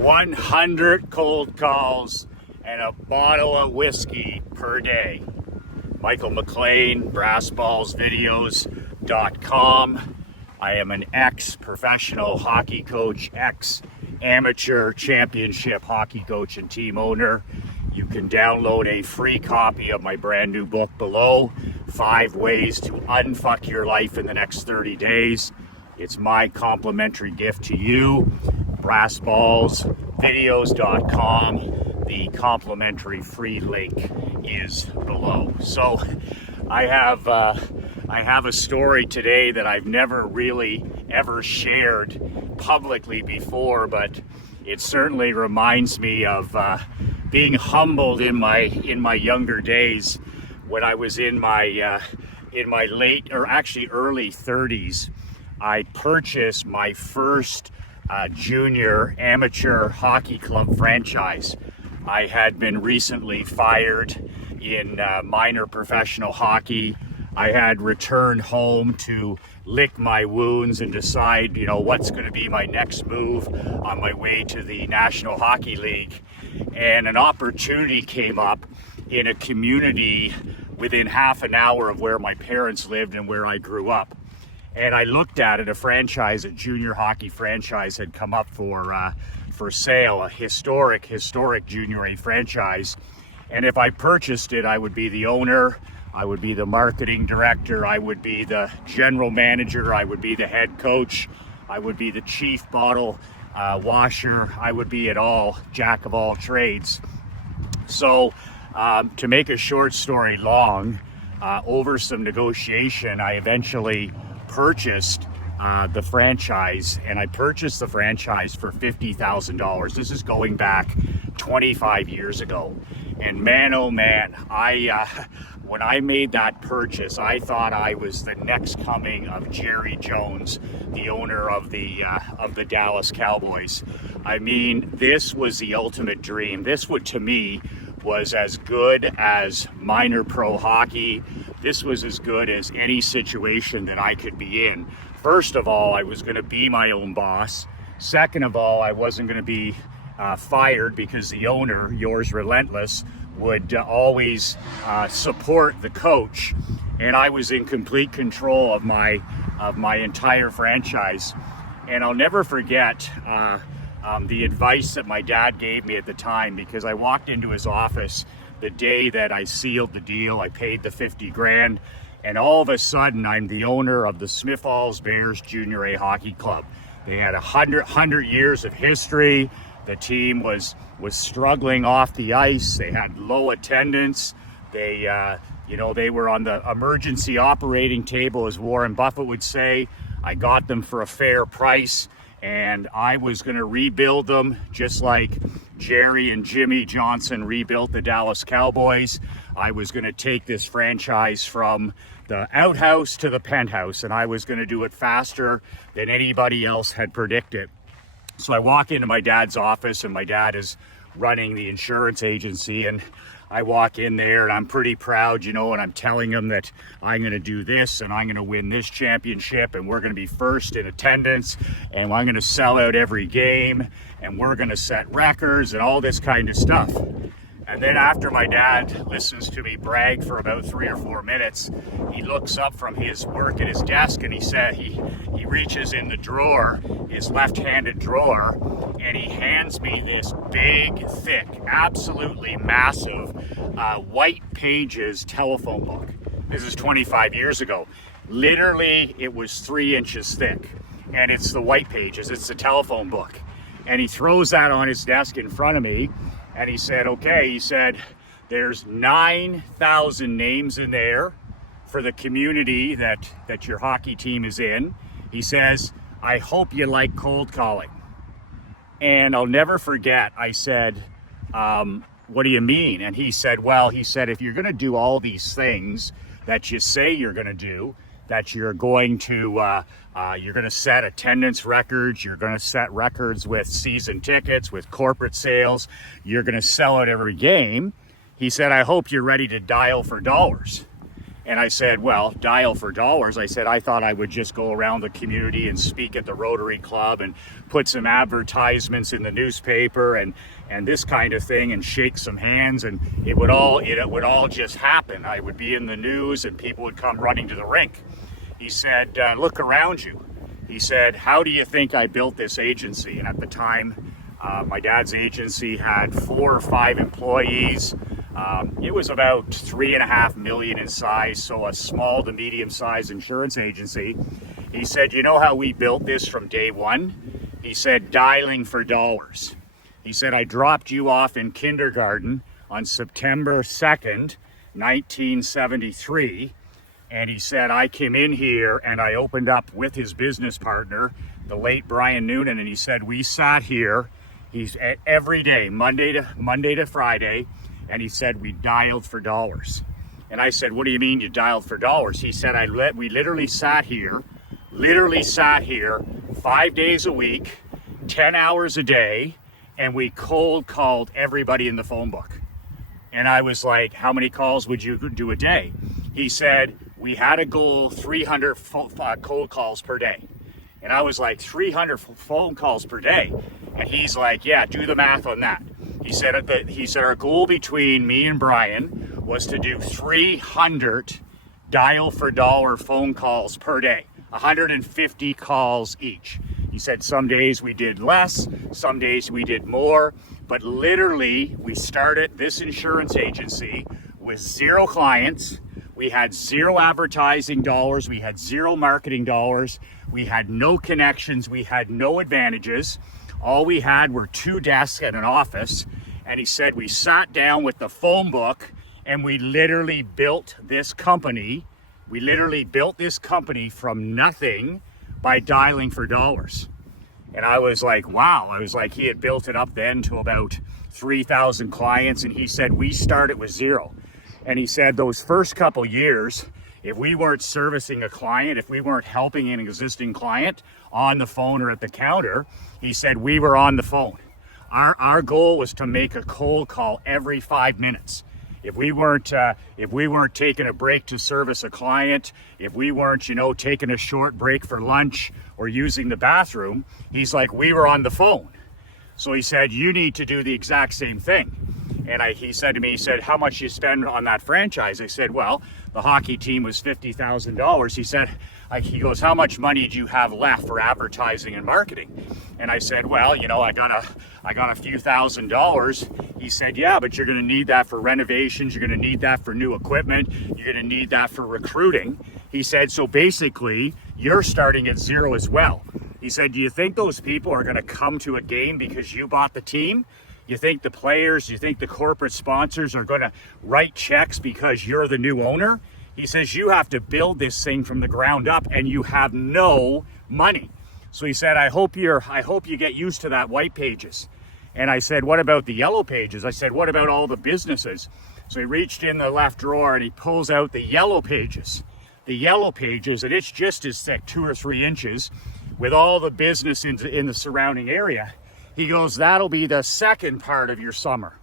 100 cold calls and a bottle of whiskey per day. Michael McLean, BrassBallsVideos.com. I am an ex-professional hockey coach, ex-amateur championship hockey coach and team owner. You can download a free copy of my brand new book below, 5 Ways to Unfuck Your Life in the Next 30 Days. It's my complimentary gift to you. BrassBallsVideos.com. The complimentary free link is below. So I have a story today that I've never really ever shared publicly before, but it certainly reminds me of being humbled in my younger days when I was in my late, or actually early 30s. I purchased my first junior amateur hockey club franchise. I had been recently fired in minor professional hockey. I had returned home to lick my wounds and decide, what's going to be my next move on my way to the National Hockey League. And an opportunity came up in a community within half an hour of where my parents lived and where I grew up. And I looked at it, a junior hockey franchise had come up for sale, a historic junior A franchise. And if I purchased it, I would be the owner, I would be the marketing director, I would be the general manager, I would be the head coach, I would be the chief bottle washer, I would be it all, jack of all trades. So to make a short story long, over some negotiation, I eventually purchased the franchise, and I purchased the franchise for $50,000. This is going back 25 years ago. And man, oh man, when I made that purchase, I thought I was the next coming of Jerry Jones, the owner of the Dallas Cowboys. I mean, this was the ultimate dream. This would, to me, was as good as minor pro hockey. This was as good as any situation that I could be in. First of all, I was going to be my own boss. Second of all, I wasn't going to be fired because the owner, Yours Relentless, would always support the coach. And I was in complete control of my entire franchise. And I'll never forget the advice that my dad gave me at the time, because I walked into his office the day that I sealed the deal. I paid the 50 grand, and all of a sudden I'm the owner of the Smith Falls Bears Junior A Hockey Club. They had 100 years of history. The team was struggling off the ice. They had low attendance. They were on the emergency operating table, as Warren Buffett would say. I got them for a fair price, and I was going to rebuild them just like Jerry and Jimmy Johnson rebuilt the Dallas Cowboys. I was going to take this franchise from the outhouse to the penthouse, and I was going to do it faster than anybody else had predicted. So I walk into my dad's office, and my dad is running the insurance agency, and I walk in there and I'm pretty proud, and I'm telling him that I'm going to do this and I'm going to win this championship, and we're going to be first in attendance, and I'm going to sell out every game, and we're going to set records and all this kind of stuff. And then after my dad listens to me brag for about 3 or 4 minutes, he looks up from his work at his desk, and he reaches in the drawer, his left-handed drawer, and he hands me this big, thick, absolutely massive white pages telephone book. This is 25 years ago. Literally, it was 3 inches thick, and it's the white pages, it's the telephone book. And he throws that on his desk in front of me, and he said, there's 9,000 names in there for the community that your hockey team is in. He says, I hope you like cold calling. And I'll never forget, I said, what do you mean? And he said, if you're going to do all these things that you say you're going to do, that you're going to set attendance records, you're going to set records with season tickets, with corporate sales, you're going to sell out every game. He said, I hope you're ready to dial for dollars. And I said, well, dial for dollars. I said, I thought I would just go around the community and speak at the Rotary Club and put some advertisements in the newspaper and this kind of thing and shake some hands, and it would all just happen. I would be in the news and people would come running to the rink. He said, look around you. He said, how do you think I built this agency? And at the time, my dad's agency had 4 or 5 employees. It was about $3.5 million in size, so a small to medium-sized insurance agency. He said, you know how we built this from day one? He said, dialing for dollars. He said, I dropped you off in kindergarten on September 2nd, 1973. And he said, I came in here and I opened up with his business partner, the late Brian Noonan, and he said, we sat here, he's every day, Monday to Friday, and he said, we dialed for dollars. And I said, what do you mean you dialed for dollars? He said, we literally sat here 5 days a week, 10 hours a day, and we cold called everybody in the phone book. And I was like, how many calls would you do a day? He said, we had a goal 300 cold calls per day. And I was like, 300 phone calls per day? And he's like, yeah, do the math on that. He said our goal between me and Brian was to do 300 dial for dollar phone calls per day, 150 calls each. He said some days we did less, some days we did more, but literally we started this insurance agency with 0 clients. We had 0 advertising dollars. We had 0 marketing dollars. We had no connections. We had no advantages. All we had were 2 desks and an office. And he said we sat down with the phone book and we literally built this company. We literally built this company from nothing by dialing for dollars. And I was like, wow. I was like, he had built it up then to about 3,000 clients. And he said, we started with 0. And he said those first couple years, if we weren't servicing a client, if we weren't helping an existing client on the phone or at the counter, he said we were on the phone. Our goal was to make a cold call every 5 minutes. If we weren't taking a break to service a client, if we weren't, taking a short break for lunch or using the bathroom, he's like, we were on the phone. So he said, you need to do the exact same thing. And he said to me, he said, how much you spend on that franchise? I said, well, the hockey team was $50,000. He said, he goes, how much money do you have left for advertising and marketing? And I said, well, I got a few $1,000s. He said, yeah, but you're going to need that for renovations. You're going to need that for new equipment. You're going to need that for recruiting. He said, so basically, you're starting at 0 as well. He said, do you think those people are going to come to a game because you bought the team? You think the players, you think the corporate sponsors are going to write checks because you're the new owner? He says, you have to build this thing from the ground up and you have no money. So he said, I hope you get used to that white pages. And I said, what about the yellow pages? I said, what about all the businesses? So he reached in the left drawer and he pulls out the yellow pages. The yellow pages, and it's just as thick, 2 or 3 inches, with all the business in the surrounding area. He goes, that'll be the second part of your summer.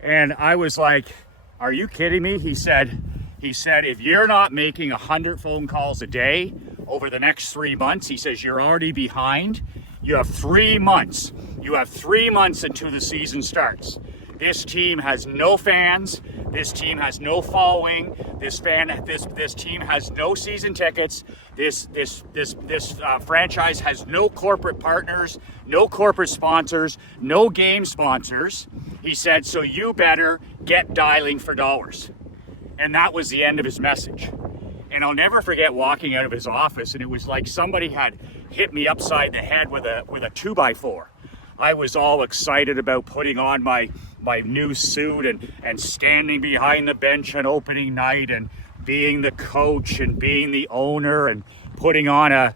And I was like, are you kidding me? He said, if you're not making 100 phone calls a day over the next 3 months, he says, you're already behind. You have 3 months. You have 3 months until the season starts. This team has no fans. This team has no following. This team has no season tickets. This franchise has no corporate partners, no corporate sponsors, no game sponsors. He said, so you better get dialing for dollars. And that was the end of his message. And I'll never forget walking out of his office, and it was like somebody had hit me upside the head with a 2x4. I was all excited about putting on my new suit and standing behind the bench on opening night and being the coach and being the owner and putting on a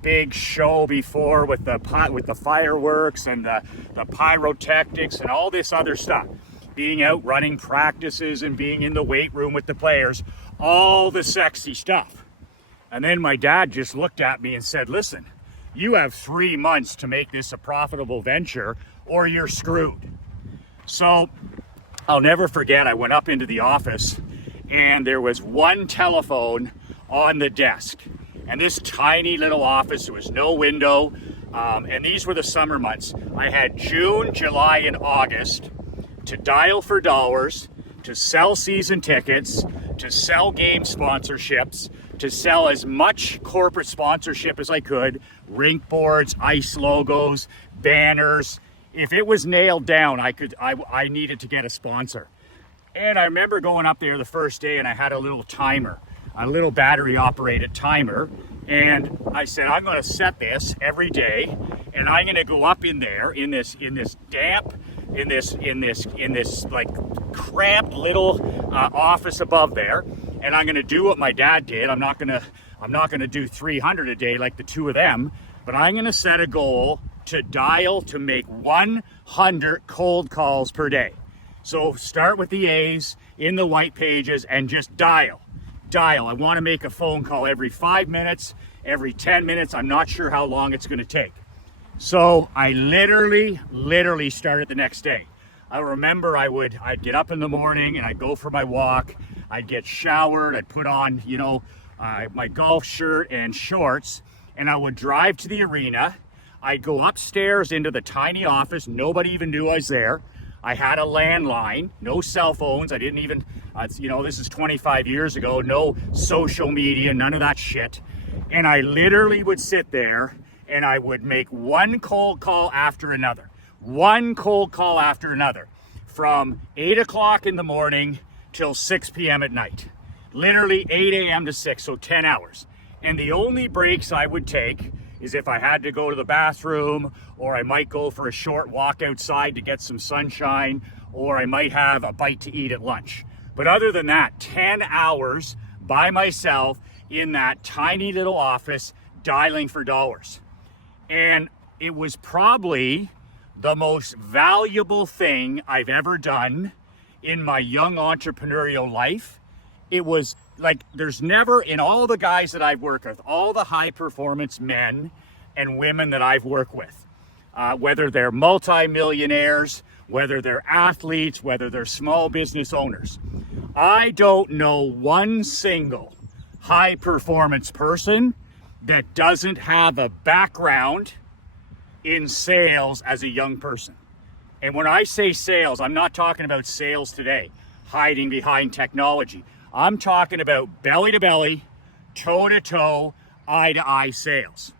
big show before with the fireworks and the pyrotechnics and all this other stuff. Being out running practices and being in the weight room with the players, all the sexy stuff. And then my dad just looked at me and said, listen, you have 3 months to make this a profitable venture or you're screwed. So I'll never forget, I went up into the office and there was one telephone on the desk. And this tiny little office, there was no window, and these were the summer months. I had June, July, and August to dial for dollars, to sell season tickets, to sell game sponsorships, to sell as much corporate sponsorship as I could, rink boards, ice logos, banners. If it was nailed down, I needed to get a sponsor. And I remember going up there the first day and I had a little timer, a little battery operated timer. And I said, I'm going to set this every day and I'm going to go up in there in this damp, in this like cramped little office above there. And I'm going to do what my dad did. I'm not going to do 300 a day like the two of them, but I'm going to set a goal to dial to make 100 cold calls per day. So start with the A's in the white pages and just dial. I want to make a phone call every 5 minutes, every 10 minutes. I'm not sure how long it's going to take. So I literally started the next day. I remember I'd get up in the morning and I'd go for my walk. I'd get showered. I'd put on, my golf shirt and shorts, and I would drive to the arena. I'd go upstairs into the tiny office. Nobody even knew I was there. I had a landline, no cell phones. I didn't even, this is 25 years ago, no social media, none of that shit. And I literally would sit there and I would make one cold call after another, from 8 o'clock in the morning till 6 p.m. at night. Literally 8 a.m. to 6, so 10 hours. And the only breaks I would take is if I had to go to the bathroom, or I might go for a short walk outside to get some sunshine, or I might have a bite to eat at lunch. But other than that, 10 hours by myself in that tiny little office dialing for dollars. And it was probably the most valuable thing I've ever done in my young entrepreneurial life. It was like, there's never, in all the guys that I've worked with, all the high performance men and women that I've worked with, whether they're multimillionaires, whether they're athletes, whether they're small business owners, I don't know one single high performance person that doesn't have a background in sales as a young person. And when I say sales, I'm not talking about sales today, hiding behind technology. I'm talking about belly to belly, toe to toe, eye to eye sales.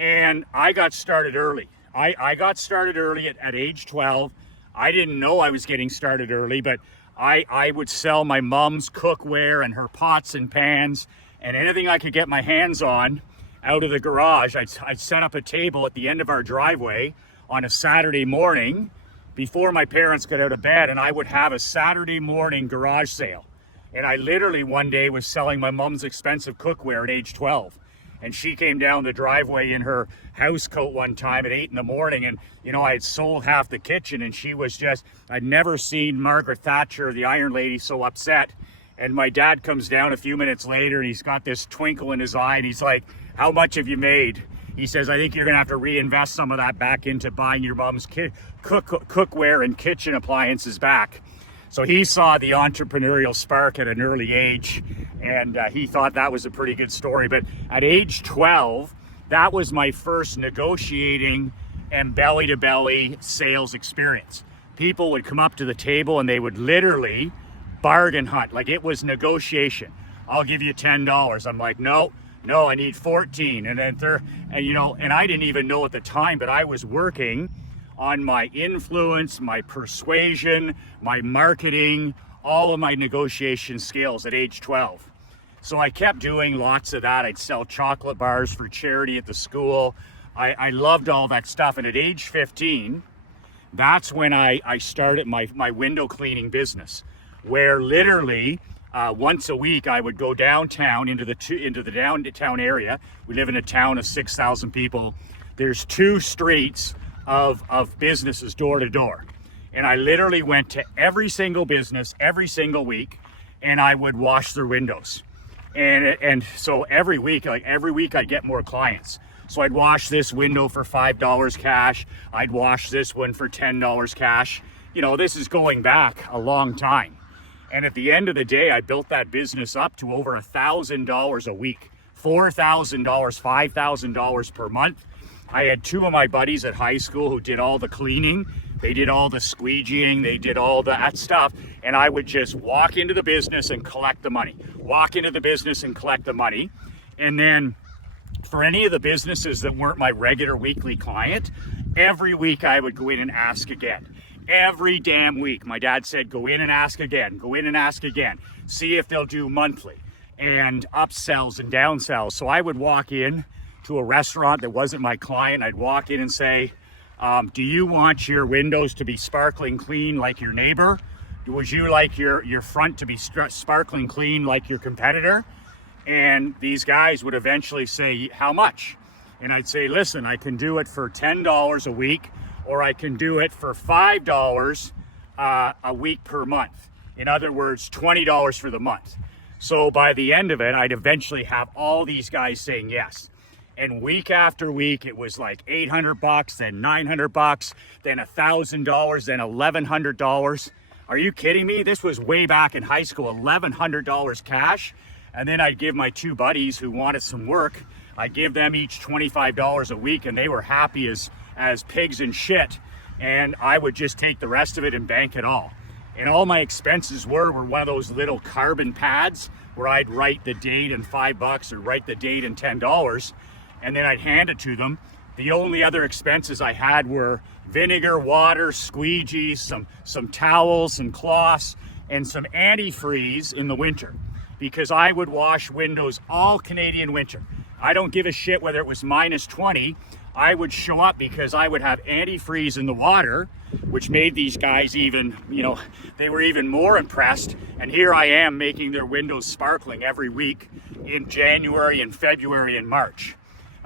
And I got started early. I got started early at age 12. I didn't know I was getting started early, but I would sell my mom's cookware and her pots and pans and anything I could get my hands on out of the garage. I'd set up a table at the end of our driveway on a Saturday morning before my parents got out of bed, and I would have a Saturday morning garage sale. And I literally one day was selling my mom's expensive cookware at age 12. And she came down the driveway in her house coat one time at 8 in the morning. And, I had sold half the kitchen, and she was I'd never seen Margaret Thatcher, the Iron Lady, so upset. And my dad comes down a few minutes later and he's got this twinkle in his eye and he's like, "How much have you made?" He says, "I think you're gonna have to reinvest some of that back into buying your mom's cookware and kitchen appliances back." So he saw the entrepreneurial spark at an early age, and he thought that was a pretty good story. But at age 12, that was my first negotiating and belly-to-belly sales experience. People would come up to the table and they would literally bargain hunt, like it was negotiation. "I'll give you $10. I'm like, no, I need 14. And then and I didn't even know at the time, but I was working on my influence, my persuasion, my marketing, all of my negotiation skills at age 12. So I kept doing lots of that. I'd sell chocolate bars for charity at the school. I loved all that stuff. And at age 15, that's when I started my window cleaning business, where literally once a week I would go downtown into the downtown area. We live in a town of 6,000 people. There's 2 streets of businesses door to door. And I literally went to every single business every single week, and I would wash their windows. And so every week I'd get more clients. So I'd wash this window for $5 cash. I'd wash this one for $10 cash. This is going back a long time. And at the end of the day, I built that business up to over $1,000 a week, $4,000, $5,000 per month. I had two of my buddies at high school who did all the cleaning. They did all the squeegeeing, they did all that stuff. And I would just walk into the business and collect the money. Walk into the business and collect the money. And then for any of the businesses that weren't my regular weekly client, every week I would go in and ask again. Every damn week. My dad said, go in and ask again, go in and ask again. See if they'll do monthly and upsells and downsells. So I would walk in to a restaurant that wasn't my client. I'd walk in and say, do you want your windows to be sparkling clean like your neighbor? Would you like your front to be sparkling clean like your competitor? And these guys would eventually say, how much? And I'd say, listen, I can do it for $10 a week, or I can do it for $5 a week per month. In other words, $20 for the month. So by the end of it, I'd eventually have all these guys saying yes. And week after week, it was like $800, then $900, then $1,000, then $1,100. Are you kidding me? This was way back in high school, $1,100 cash. And then I'd give my two buddies who wanted some work, I'd give them each $25 a week, and they were happy as pigs in shit. And I would just take the rest of it and bank it all. And all my expenses were one of those little carbon pads where I'd write the date and $5 or write the date and $10, and then I'd hand it to them. The only other expenses I had were vinegar, water, squeegees, some towels, some cloths, and some antifreeze in the winter, because I would wash windows all Canadian winter. I don't give a shit whether it was -20. I would show up because I would have antifreeze in the water, which made these guys even, they were even more impressed. And here I am making their windows sparkling every week in January and February and March.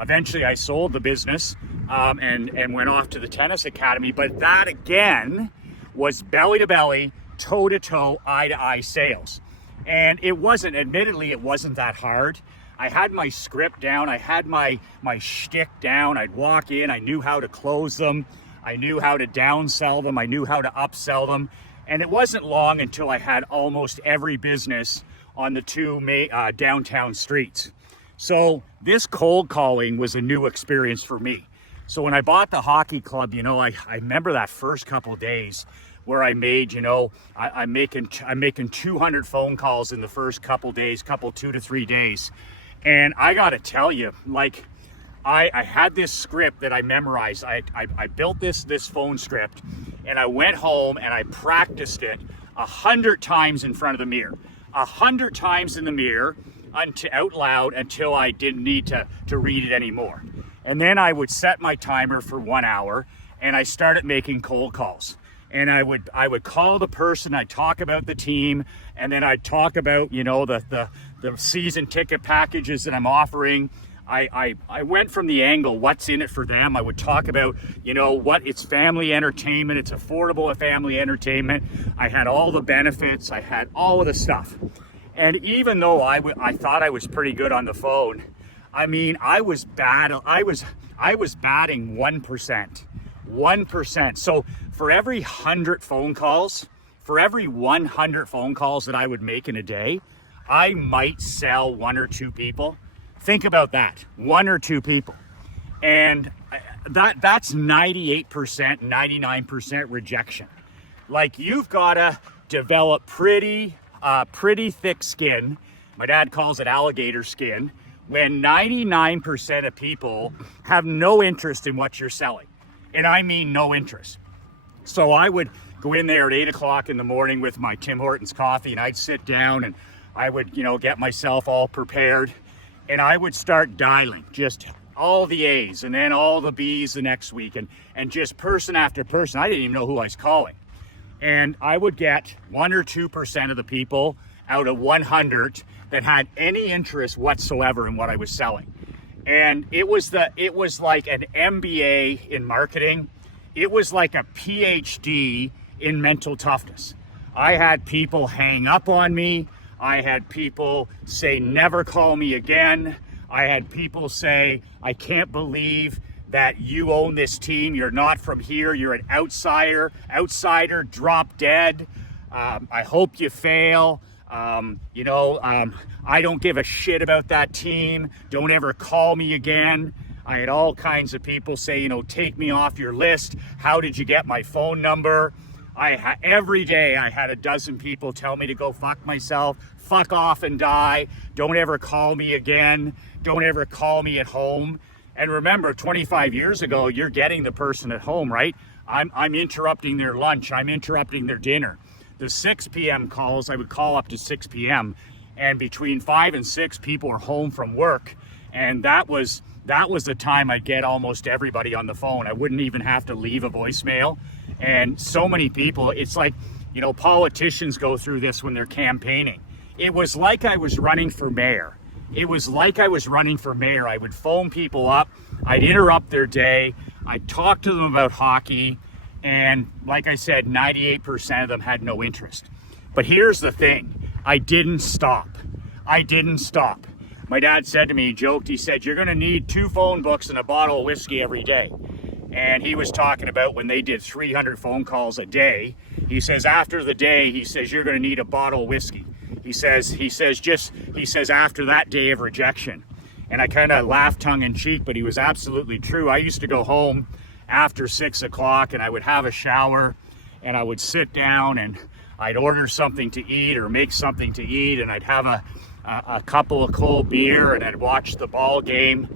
Eventually I sold the business and went off to the tennis academy. But that again was belly to belly, toe to toe, eye to eye sales. And admittedly, it wasn't that hard. I had my script down. I had my shtick down. I'd walk in. I knew how to close them. I knew how to downsell them. I knew how to upsell them. And it wasn't long until I had almost every business on the two downtown streets. So this cold calling was a new experience for me. So when I bought the hockey club, I remember that first couple of days where I made, I'm making 200 phone calls in the first couple days, 2 to 3 days. And I got to tell you, I had this script that I memorized. I built this phone script, and I went home and I practiced it 100 times in front of the mirror, 100 times in the mirror out loud until I didn't need to read it anymore. And then I would set my timer for 1 hour, and I started making cold calls. And I would call the person, I'd talk about the team, and then I'd talk about, the season ticket packages that I'm offering. I went from the angle, what's in it for them. I would talk about, what it's family entertainment, it's affordable family entertainment. I had all the benefits, I had all of the stuff. And even though I thought I was pretty good on the phone, I was bad. I was batting 1%. 1%. So for every 100 phone calls, for every 100 phone calls that I would make in a day, I might sell 1 or 2 people. Think about that, 1 or 2 people. And that's 98%, 99% rejection. You've got to develop pretty thick skin. My dad calls it alligator skin, when 99% of people have no interest in what you're selling. And I mean no interest. So I would go in there at 8 o'clock in the morning with my Tim Hortons coffee, and I'd sit down and I would, get myself all prepared, and I would start dialing just all the A's and then all the B's the next week, and just person after person. I didn't even know who I was calling. And I would get 1 or 2% of the people out of 100 that had any interest whatsoever in what I was selling. And it was like an MBA in marketing. It was like a PhD in mental toughness. I had people hang up on me. I had people say, never call me again. I had people say, I can't believe that you own this team. You're not from here. You're an outsider, drop dead. I hope you fail. I don't give a shit about that team. Don't ever call me again. I had all kinds of people say, take me off your list. How did you get my phone number? Every day I had a dozen people tell me to go fuck myself, fuck off and die. Don't ever call me again. Don't ever call me at home. And remember, 25 years ago, you're getting the person at home, right? I'm interrupting their lunch. I'm interrupting their dinner. The 6 p.m. calls, I would call up to 6 p.m. and between 5 and 6, people are home from work. And that was the time I'd get almost everybody on the phone. I wouldn't even have to leave a voicemail. And so many people, it's like, politicians go through this when they're campaigning. It was like I was running for mayor. I would phone people up. I'd interrupt their day. I'd talk to them about hockey. And like I said, 98% of them had no interest. But here's the thing. I didn't stop. My dad said to me, he joked, he said, you're going to need 2 phone books and a bottle of whiskey every day. And he was talking about when they did 300 phone calls a day. He says, after the day, he says, you're going to need a bottle of whiskey. He says after that day of rejection. And I kind of laughed tongue in cheek, but he was absolutely true. I used to go home after 6 o'clock and I would have a shower and I would sit down and I'd order something to eat or make something to eat, and I'd have a couple of cold beer and I'd watch the ball game.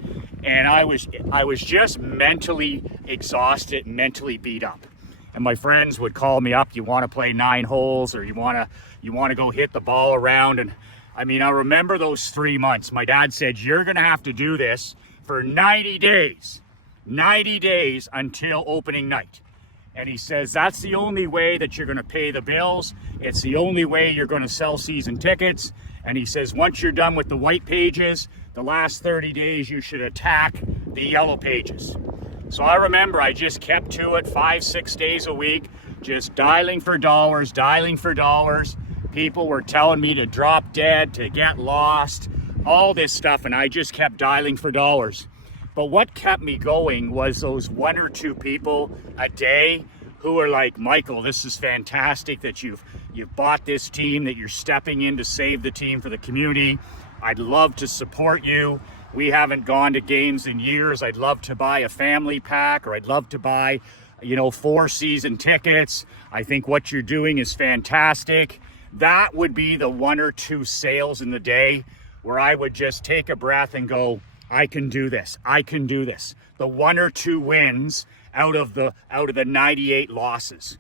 And I was just mentally exhausted, mentally beat up. And my friends would call me up, you want to play 9 holes, or you want to go hit the ball around. And I remember those 3 months. My dad said, you're going to have to do this for 90 days until opening night. And he says, that's the only way that you're going to pay the bills. It's the only way you're going to sell season tickets. And he says, once you're done with the white pages, the last 30 days, you should attack the yellow pages. So I remember I just kept to it 5-6 days a week, just dialing for dollars. People were telling me to drop dead, to get lost, all this stuff. And I just kept dialing for dollars. But what kept me going was those 1 or 2 people a day who were like, Michael, this is fantastic that you've bought this team, that you're stepping in to save the team for the community. I'd love to support you. We haven't gone to games in years. I'd love to buy a family pack, or I'd love to buy, 4 season tickets. I think what you're doing is fantastic. That would be the 1 or 2 sales in the day where I would just take a breath and go, I can do this. The 1 or 2 wins out of the 98 losses.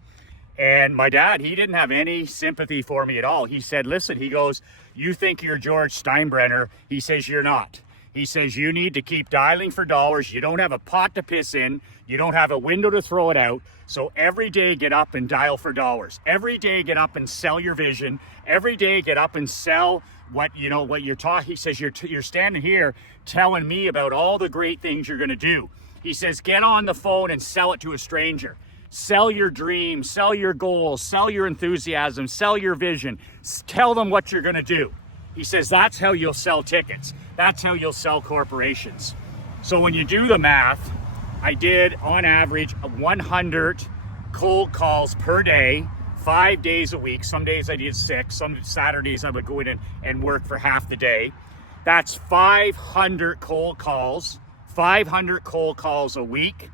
And my dad, he didn't have any sympathy for me at all. He said, listen, he goes, you think you're George Steinbrenner. He says, you're not. He says, you need to keep dialing for dollars. You don't have a pot to piss in. You don't have a window to throw it out. So every day get up and dial for dollars. Every day get up and sell your vision. Every day get up and sell what you're talking. He says, you're standing here telling me about all the great things you're going to do. He says, get on the phone and sell it to a stranger. Sell your dreams, sell your goals, sell your enthusiasm, sell your vision. Tell them what you're going to do. He says, that's how you'll sell tickets. That's how you'll sell corporations. So when you do the math, I did on average 100 cold calls per day, 5 days a week. Some days I did 6. Some Saturdays I would go in and work for half the day. That's 500 cold calls a week.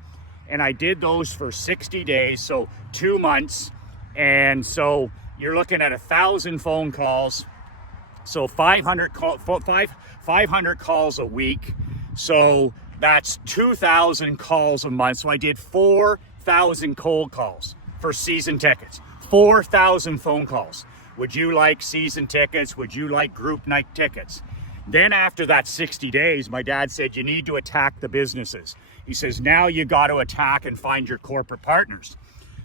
And I did those for 60 days, so 2 months. And so you're looking at 1,000 phone calls. So 500 calls a week. So that's 2,000 calls a month. So I did 4,000 cold calls for season tickets. 4,000 phone calls. Would you like season tickets? Would you like group night tickets? Then after that 60 days, my dad said, you need to attack the businesses. He says, now you got to attack and find your corporate partners.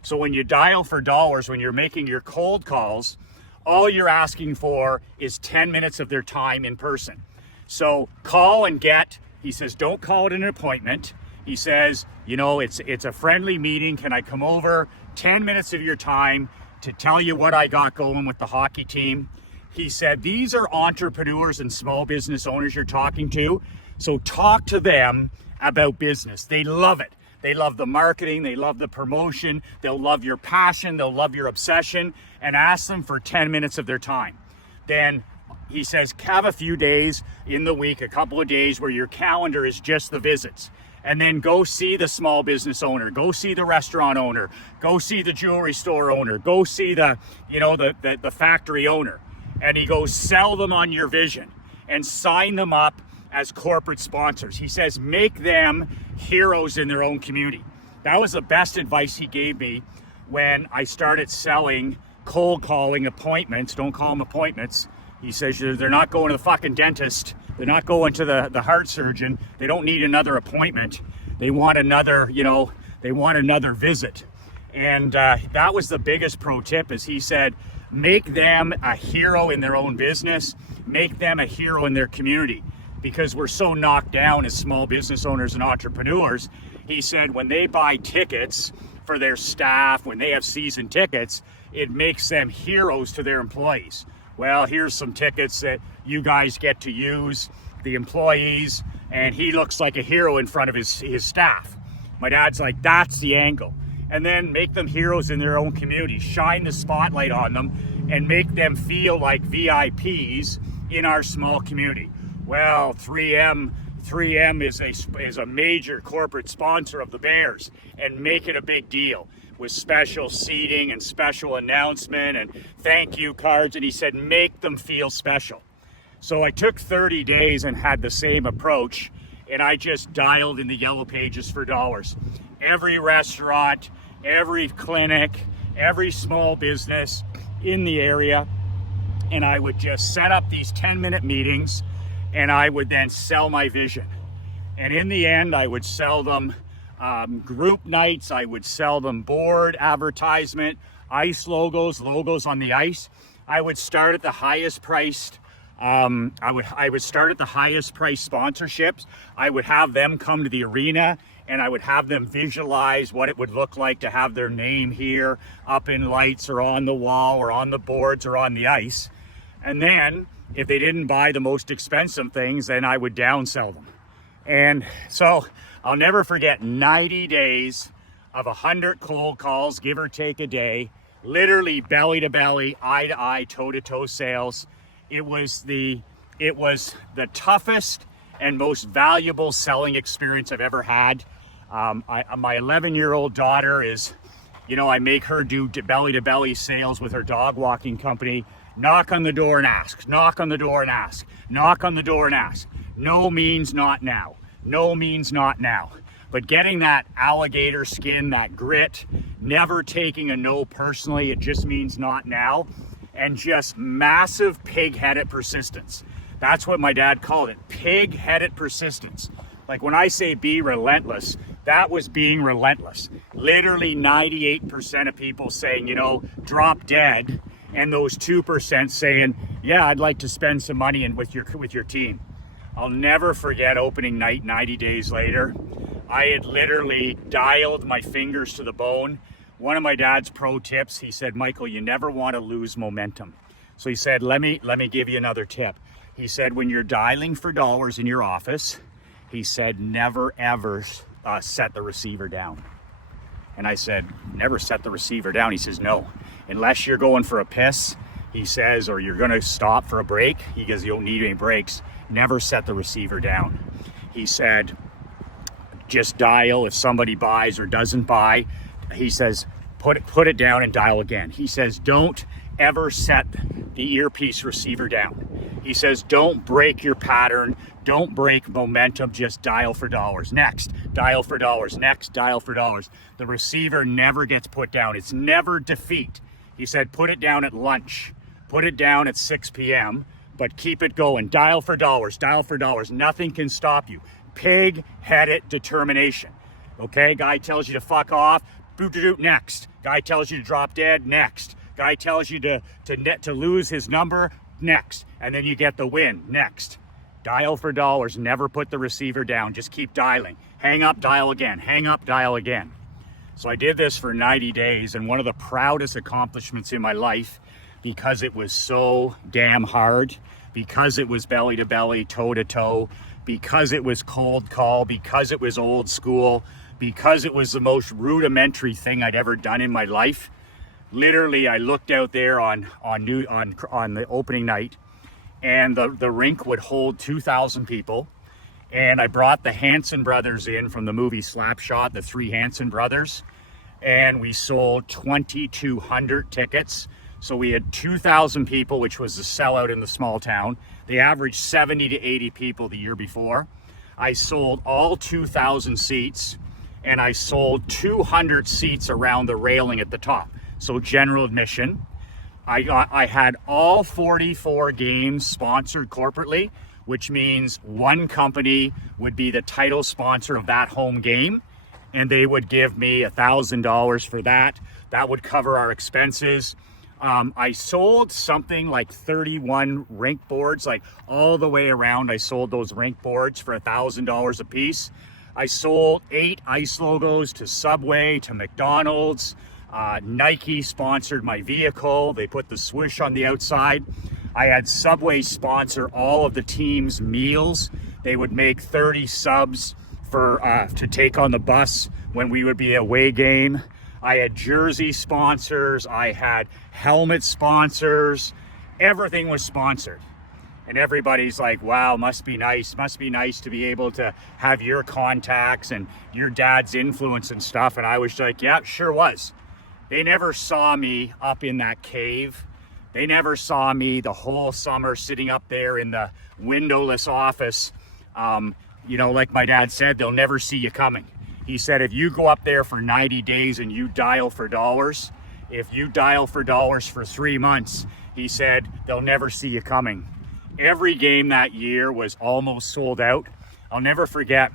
So when you dial for dollars, when you're making your cold calls, all you're asking for is 10 minutes of their time in person. So call and get, he says, don't call it an appointment. He says, it's a friendly meeting. Can I come over 10 minutes of your time to tell you what I got going with the hockey team? He said, these are entrepreneurs and small business owners you're talking to. So talk to them about business. They love it. They love the marketing, they love the promotion, they'll love your passion, they'll love your obsession, and ask them for 10 minutes of their time. Then he says, have a few days in the week, a couple of days where your calendar is just the visits. And then go see the small business owner, go see the restaurant owner, go see the jewelry store owner, go see the factory owner. And he goes, sell them on your vision and sign them up as corporate sponsors. He says, make them heroes in their own community. That was the best advice he gave me when I started selling cold calling appointments. Don't call them appointments. He says, they're not going to the fucking dentist. They're not going to the heart surgeon. They don't need another appointment. They want another, they want another visit. And that was the biggest pro tip, is he said, make them a hero in their own business, make them a hero in their community. Because we're so knocked down as small business owners and entrepreneurs, he said, when they buy tickets for their staff, when they have season tickets, it makes them heroes to their employees. Well, here's some tickets that you guys get to use, the employees, and he looks like a hero in front of his staff. My dad's like, that's the angle. And then make them heroes in their own community, shine the spotlight on them, and make them feel like VIPs in our small community. Well, 3M is a major corporate sponsor of the Bears, and make it a big deal with special seating and special announcement and thank you cards. And he said, make them feel special. So I took 30 days and had the same approach, and I just dialed in the yellow pages for dollars. Every restaurant, every clinic, every small business in the area, and I would just set up these 10-minute meetings, and I would then sell my vision. And in the end, I would sell them group nights, I would sell them board advertisement, ice logos on the ice. I would start at the highest priced I would start at the highest price sponsorships. I would have them come to the arena, and I would have them visualize what it would look like to have their name here up in lights or on the wall or on the boards or on the ice. And then if they didn't buy the most expensive things, then I would downsell them. And so I'll never forget 90 days of 100 cold calls, give or take a day, literally belly to belly, eye to eye, toe to toe sales. It was the toughest and most valuable selling experience I've ever had. My 11-year-old daughter is, I make her do belly to belly sales with her dog walking company. Knock on the door and ask, knock on the door and ask, knock on the door and ask. No means not now. No means not now. But getting that alligator skin, that grit, never taking a no personally, it just means not now. And just massive pig-headed persistence. That's what my dad called it, pig-headed persistence. Like when I say be relentless, that was being relentless. Literally 98% of people saying, drop dead, and those 2% saying, yeah, I'd like to spend some money with your team. I'll never forget opening night 90 days later. I had literally dialed my fingers to the bone. One of my dad's pro tips, he said, Michael, you never want to lose momentum. So he said, let me give you another tip. He said, when you're dialing for dollars in your office, he said, never ever set the receiver down. And I said, never set the receiver down. He says, no, unless you're going for a piss, he says, or you're going to stop for a break. He goes, you don't need any breaks. Never set the receiver down. He said, just dial if somebody buys or doesn't buy. He says, put it down and dial again. He says, don't ever set the earpiece receiver down. He says, don't break your pattern. Don't break momentum. Just dial for dollars. Next, dial for dollars. Next, dial for dollars. The receiver never gets put down. It's never defeat. He said, put it down at lunch. Put it down at 6 p.m., but keep it going. Dial for dollars. Dial for dollars. Nothing can stop you. Pig-headed determination. Okay, guy tells you to fuck off. Next. Guy tells you to drop dead. Next. Guy tells you to lose his number. Next. And then you get the win. Next. Dial for dollars. Never put the receiver down. Just keep dialing. Hang up, dial again. Hang up, dial again. So I did this for 90 days, and one of the proudest accomplishments in my life, because it was so damn hard, because it was belly to belly, toe to toe, because it was cold call, because it was old school, because it was the most rudimentary thing I'd ever done in my life. Literally, I looked out there on the opening night, and the rink would hold 2,000 people. And I brought the Hanson brothers in from the movie Slapshot, the three Hanson brothers, and we sold 2,200 tickets. So we had 2,000 people, which was a sellout in the small town. They averaged 70 to 80 people the year before. I sold all 2,000 seats, and I sold 200 seats around the railing at the top. So general admission. I had all 44 games sponsored corporately, which means one company would be the title sponsor of that home game, and they would give me $1,000 for that. That would cover our expenses. I sold something like 31 rink boards, like all the way around. I sold those rink boards for $1,000 a piece. I sold 8 ice logos to Subway, to McDonald's. Nike sponsored my vehicle. They put the swoosh on the outside. I had Subway sponsor all of the team's meals. They would make 30 subs to take on the bus when we would be away game. I had jersey sponsors. I had helmet sponsors. Everything was sponsored. And everybody's like, wow, must be nice to be able to have your contacts and your dad's influence and stuff. And I was like, yeah, sure was. They never saw me up in that cave. They never saw me the whole summer sitting up there in the windowless office. Like my dad said, they'll never see you coming. He said, if you go up there for 90 days and you dial for dollars, if you dial for dollars for 3 months, he said, they'll never see you coming. Every game that year was almost sold out. I'll never forget,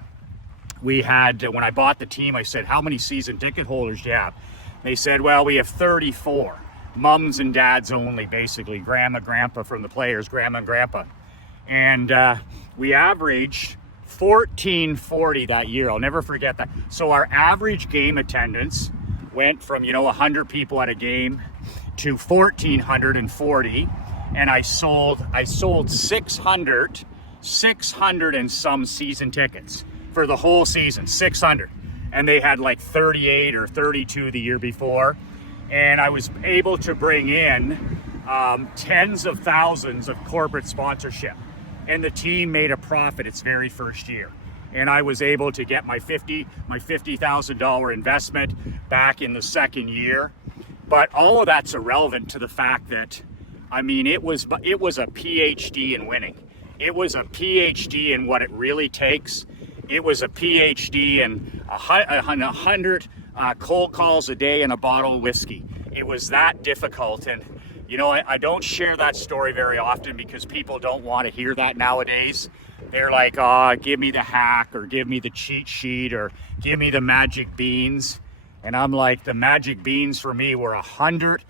when I bought the team, I said, how many season ticket holders do you have? They said, well, we have 34. Mums and dads only, basically. Grandma, grandpa from the players, grandma and grandpa. And we averaged 1,440 that year. I'll never forget that. So our average game attendance went from, 100 people at a game to 1,440. And I sold 600 and some season tickets for the whole season, 600. And they had like 38 or 32 the year before. And I was able to bring in tens of thousands of corporate sponsorship. And the team made a profit its very first year. And I was able to get my $50,000 investment back in the second year. But all of that's irrelevant to the fact that, it was a PhD in winning. It was a PhD in what it really takes. It was a PhD in 100 cold calls a day and a bottle of whiskey. It was that difficult. And, I don't share that story very often because people don't want to hear that nowadays. They're like, give me the hack, or give me the cheat sheet, or give me the magic beans. And I'm like, the magic beans for me were 100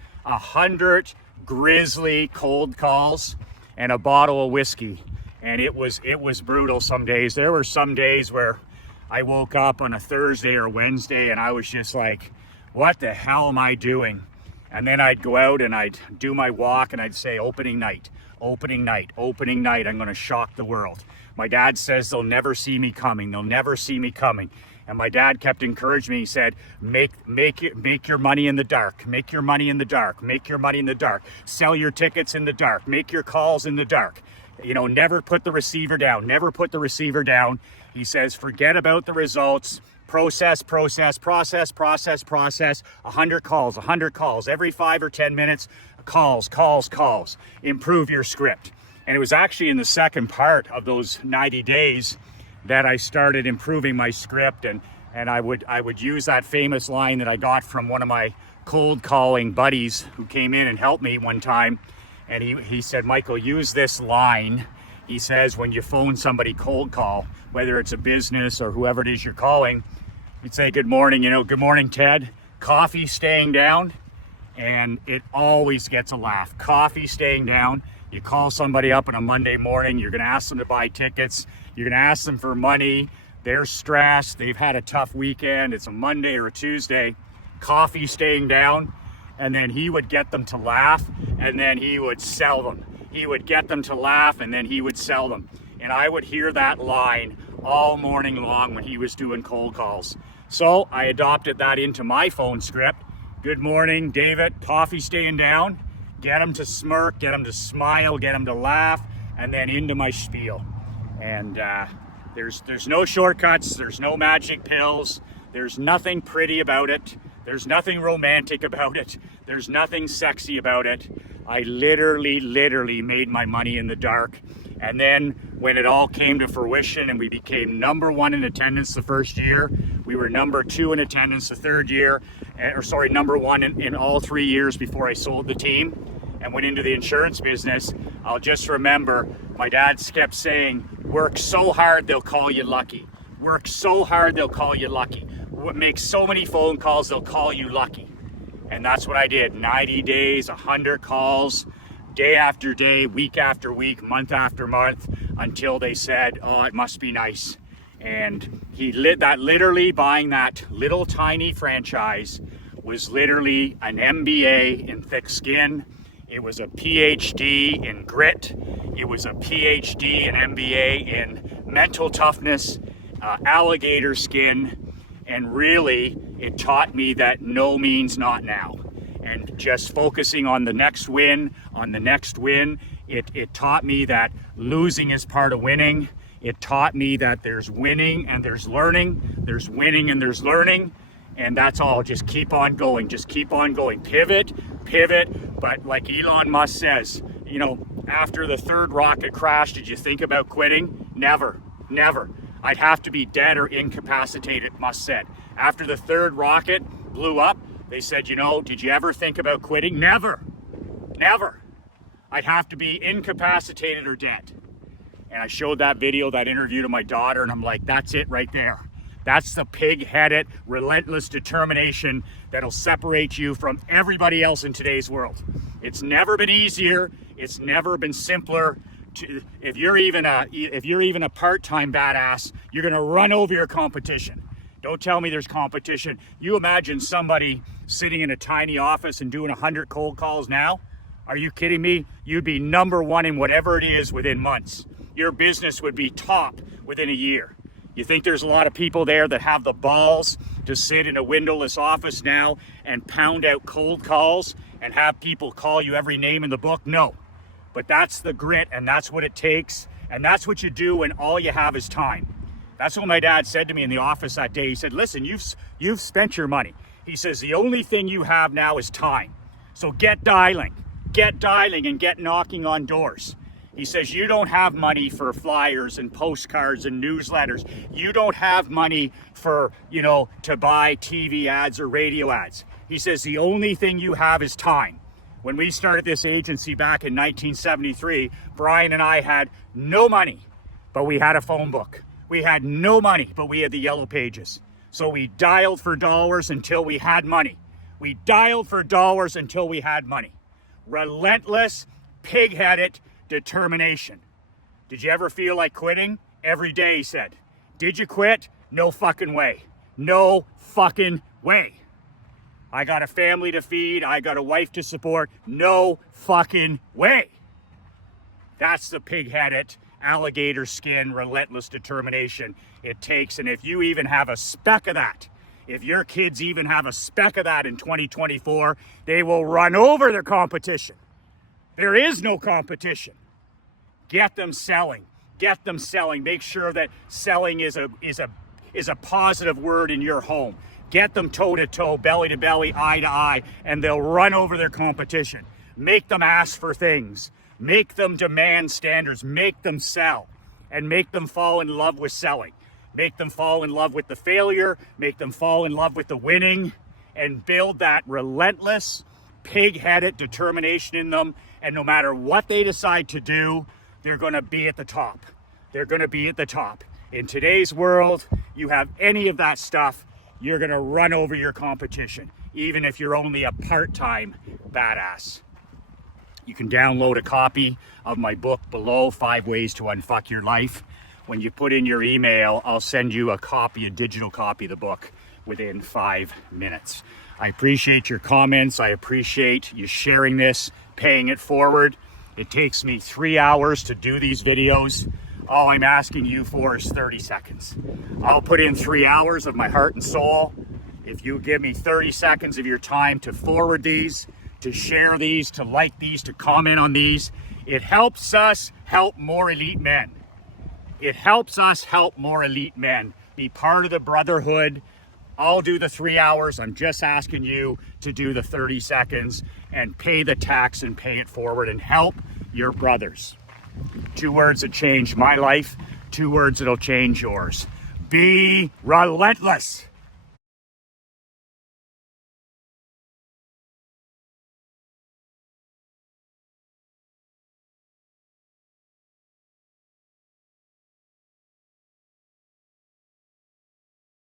grizzly cold calls and a bottle of whiskey. And it was brutal some days. There were some days where I woke up on a Thursday or Wednesday and I was just like, what the hell am I doing? And then I'd go out and I'd do my walk and I'd say, opening night, I'm going to shock the world. My dad says they'll never see me coming. And my dad kept encouraging me. He said, make your money in the dark. Make your money in the dark. Sell your tickets in the dark. Make your calls in the dark. Never put the receiver down. He says, forget about the results. Process. 100 calls. Every 5 or 10 minutes, calls. Improve your script. And it was actually in the second part of those 90 days that I started improving my script. And I would use that famous line that I got from one of my cold calling buddies who came in and helped me one time. And he said, Michael, use this line. He says, when you phone somebody cold call, whether it's a business or whoever it is you're calling, you'd say, good morning, good morning, Ted. Coffee staying down? And it always gets a laugh. Coffee staying down. You call somebody up on a Monday morning, you're going to ask them to buy tickets. You're going to ask them for money. They're stressed. They've had a tough weekend. It's a Monday or a Tuesday. Coffee staying down. And then he would get them to laugh, and then he would sell them. He would get them to laugh, and then he would sell them. And I would hear that line all morning long when he was doing cold calls. So I adopted that into my phone script. Good morning, David. Coffee staying down. Get them to smirk, get them to smile, get them to laugh, and then into my spiel. And there's no shortcuts. There's no magic pills. There's nothing pretty about it. There's nothing romantic about it. There's nothing sexy about it. I literally made my money in the dark. And then when it all came to fruition and we became #1 in attendance the first year, we were #2 in attendance the third year, #1 in all 3 years before I sold the team and went into the insurance business. I'll just remember my dad kept saying, work so hard they'll call you lucky. Work so hard they'll call you lucky. Make so many phone calls they'll call you lucky. And that's what I did. 90 days, 100 calls, day after day, week after week, month after month, until they said, oh, it must be nice. And literally buying that little tiny franchise was literally an MBA in thick skin. It was a PhD in grit. It was a PhD and MBA in mental toughness, alligator skin. And really, it taught me that no means not now. And just focusing on the next win, it taught me that losing is part of winning. It taught me that there's winning and there's learning. There's winning and there's learning. And that's all. Just keep on going. Just keep on going. Pivot. But like Elon Musk says, after the third rocket crash, did you think about quitting? Never. I'd have to be dead or incapacitated, Musk said. After the third rocket blew up, they said, did you ever think about quitting? Never. I'd have to be incapacitated or dead. And I showed that video, that interview to my daughter, and I'm like, that's it right there. That's the pig-headed, relentless determination that'll separate you from everybody else in today's world. It's never been easier. It's never been simpler. If you're even a part-time badass, you're gonna run over your competition. Don't tell me there's competition. You imagine somebody sitting in a tiny office and doing 100 cold calls now? Are you kidding me? You'd be #1 in whatever it is within months. Your business would be top within a year. You think there's a lot of people there that have the balls to sit in a windowless office now and pound out cold calls and have people call you every name in the book? No. But that's the grit, and that's what it takes, and that's what you do when all you have is time. That's what my dad said to me in the office that day. He said, listen, you've spent your money. He says, the only thing you have now is time. So get dialing and get knocking on doors. He says, you don't have money for flyers and postcards and newsletters. You don't have money for, to buy TV ads or radio ads. He says, the only thing you have is time. When we started this agency back in 1973, Brian and I had no money, but we had a phone book. We had no money, but we had the yellow pages. So we dialed for dollars until we had money. Relentless, pig-headed determination. Did you ever feel like quitting? Every day, he said. Did you quit? No fucking way. No fucking way. I got a family to feed. I got a wife to support. No fucking way. That's the pig-headed, alligator skin, relentless determination it takes. And if you even have a speck of that, if your kids even have a speck of that in 2024, they will run over their competition. There is no competition. Get them selling. Make sure that selling is a positive word in your home. Get them toe to toe, belly to belly, eye to eye, and they'll run over their competition. Make them ask for things. Make them demand standards. Make them sell, and make them fall in love with selling. Make them fall in love with the failure. Make them fall in love with the winning, and build that relentless, pig-headed determination in them. And no matter what they decide to do, they're going to be at the top. In today's world, you have any of that stuff, you're going to run over your competition, even if you're only a part-time badass. You can download a copy of my book below, 5 Ways to Unfuck Your Life. When you put in your email, I'll send you a digital copy of the book within 5 minutes. I appreciate your comments. I appreciate you sharing this, paying it forward. It takes me 3 hours to do these videos. All I'm asking you for is 30 seconds. I'll put in 3 hours of my heart and soul. If you give me 30 seconds of your time to forward these, to share these, to like these, to comment on these, it helps us help more elite men. It helps us help more elite men. Be part of the brotherhood. I'll do the 3 hours. I'm just asking you to do the 30 seconds and pay the tax and pay it forward and help your brothers. 2 words that changed my life, 2 words that'll change yours. Be relentless.